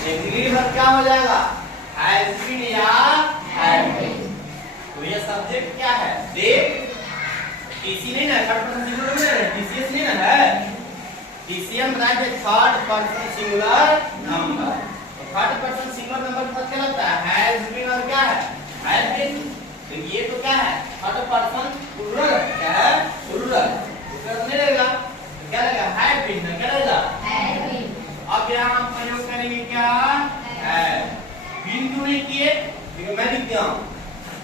Auxiliary verb क्या हो जाएगा? हैज बीन या हैड बीन। तो ये सब्जेक्ट क्या है? दे। टीसी नहीं ना, थर्ड पर्सन सिंगुलर में है, टीसीएस नहीं ना है। टीसीएम राइट है थर्ड पर्सन सिंगुलर नंबर। तो थर्ड पर्सन सिंगुलर नंबर का क्या लगता है? हैज बीन और क्या है? Had been. तो ये तो क्या है? Third person plural. क्या है? प्लूरल। उसका नहीं रहेगा तो क्या लगेगा? हैड बीन ना, क्या रहेगा? Had been. अब यहां हम प्रयोग करेंगे क्या? Had been. क्यों नहीं किए? क्योंकि मैं लिख दिया हूं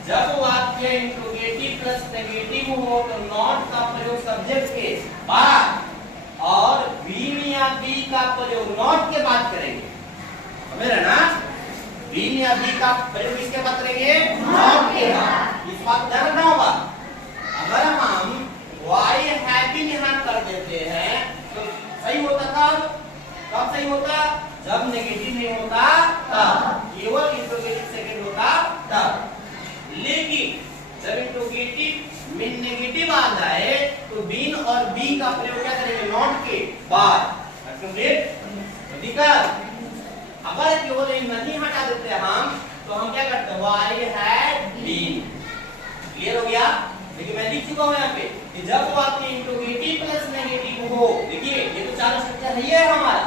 जब वाक्य इंट्रोगेटिव प्लस नेगेटिव हो तो नॉट का प्रयोग सब्जेक्ट के बाद और बीन या बी का प्रयोग नॉट के बाद करेंगे। समझ रहे ना? बीन या बी का प्रयोग किसके बाद करेंगे? नॉट के बाद। इस बात ध्यान रखना होगा। अगर हम why have been यहां कर देते हैं तो सही होता कब? कब सही होता? जब नेगेटिव नहीं होता तब, केवल इंट्रोगेटिव सेकंड होता तब। लेकिन जब इंट्रोगेटिव में नेगेटिव आ जाए तो बीन और बी का प्रयोग क्या करेंगे? नॉट के बाद। ठीक है? अगर केवल एक नहीं हटा देते हम तो हम क्या करते हैं? why had been। क्लियर हो गया? देखिए मैं लिख चुका हूं यहाँ पे कि जब वाक्य इंट्रोगेटिव प्लस नेगेटिव हो, देखिए ये तो चार स्ट्रक्चर है हमारा,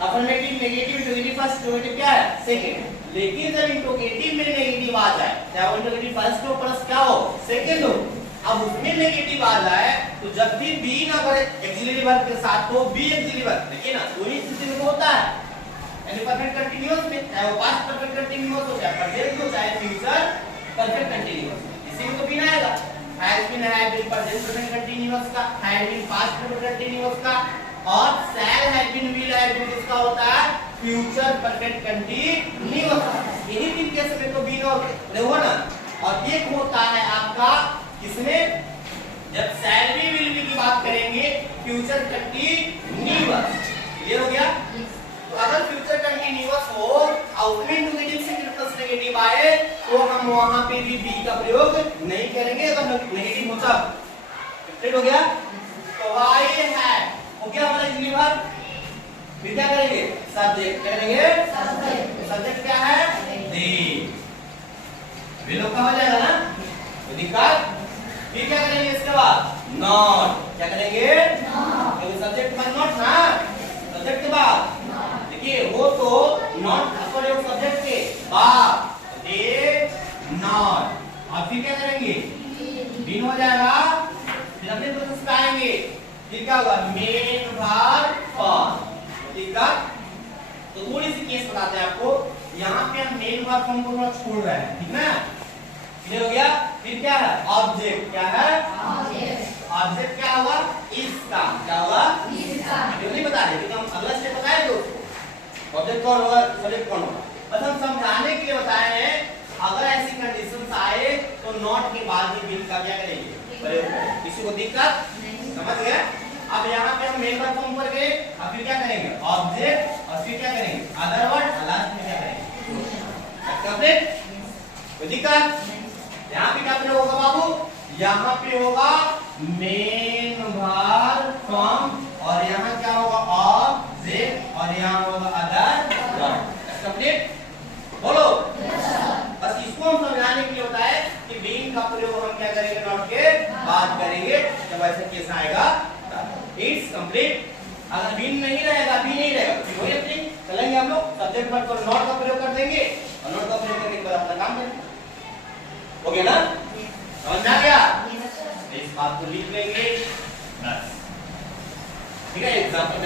affirmative, negative, interrogative first, interrogative क्या है? सेकंड। लेकिन जब इंट्रोगेटिव में नेगेटिव आ जाए, चाहे वो इंट्रोगेटिव फर्स्ट हो प्लस क्या हो? सेकंड हो, अब उसमें नेगेटिव आ जाए तो जब भी बी ना बड़े ऑक्सिलरी वर्ब के साथ हो, बी ऑक्सिलरी वर्ब, देखिए ना दोनों स्थिति में होता है। यानी परफेक्ट कंटीन्यूअस में, चाहे वो पास्ट परफेक्ट कंटीन्यूअस हो, चाहे प्रेजेंट हो, चाहे फ्यूचर परफेक्ट कंटीन्यूअस, इसी में तो बीन आएगा। Has been, had been present perfect continuous का, had been past perfect continuous का, और shall have been, will have been किसका होता है? Future perfect continuous. यही तीन केस में तो बीन और रहो ना। और एक होता है आपका किसमें? जब शैल बी, विल बी की बात करेंगे, फ्यूचर कंटीन्यूअस। क्लियर हो गया? तो अगर फ्यूचर कंटीन्यूअस हो और उसमें नेगेटिव से प्लस नेगेटिव आए तो हम वहां पे भी बी का प्रयोग नहीं करेंगे अगर नेगेटिव होता। क्लियर हो गया? तो why had हो गया हमारा यूनिवर्ब। फिर क्या करेंगे? सब्जेक्ट। क्या करेंगे? सब्जेक्ट। सब्जेक्ट क्या है? दे। विलोप का हो जाएगा ना? तो दिक्कत। फिर क्या करेंगे इसके बाद? नॉट। क्या करेंगे? नॉट। क्योंकि सब्जेक्ट पर नॉट ना, सब्जेक्ट के बाद देखिए वो तो नॉट का प्रयोग सब्जेक्ट के बाद, दे नॉट। और फिर क्या करेंगे? बीन हो जाएगा। फिर अपने प्रोसेस पे आएंगे। फिर क्या होगा? Main verb form. ठीक है? तो थोड़ी सी केस बताते हैं आपको। यहाँ पे हम मेन वर्ब फॉर्म को थोड़ा छोड़ रहे हैं, ठीक ना? क्लियर हो गया? फिर क्या है? ऑब्जेक्ट। क्या है? ऑब्जेक्ट। ऑब्जेक्ट क्या होगा? इसका। क्या होगा? इसका। ये नहीं बता रहे क्योंकि हम अगला स्टेप बताए दोस्तों। ऑब्जेक्ट कौन होगा? सब्जेक्ट कौन होगा? बस हम समझाने के लिए बताए हैं। अगर ऐसी कंडीशंस आए तो नॉट के बाद भी बीन का क्या करेंगे? प्रयोग करेंगे। किसी को दिक्कत? समझ गए? अब यहाँ पे हम मेन वर्ब फॉर्म पर गए। अब फिर क्या करेंगे? ऑब्जेक्ट। और फिर क्या करेंगे? Other word. लास्ट में क्या करेंगे? कंप्लीट। कोई दिक्कत? यहाँ पे क्या प्रयोग होगा बाबू? यहाँ पे होगा मेन वर्ब फॉर्म और यहाँ क्या होगा? ऑब्जेक्ट और यहाँ होगा अदर वर्ड। कंप्लीट? बोलो। बस इसको हम समझाने के लिए होता है कि बीन का प्रयोग हम क्या करेंगे? नॉट के बाद करेंगे जब ऐसा केस आएगा। It's complete. अगर बीन नहीं रहेगा, बी नहीं रहेगा तो वही अपनी चलेंगे हम लोग सब्जेक्ट पर तो नॉट का प्रयोग कर देंगे और नॉट का प्रयोग करने के बाद अपना काम करेंगे। हो गया ना? समझ आ गया? इस बात को लिख लेंगे बस। ठीक है? एग्जांपल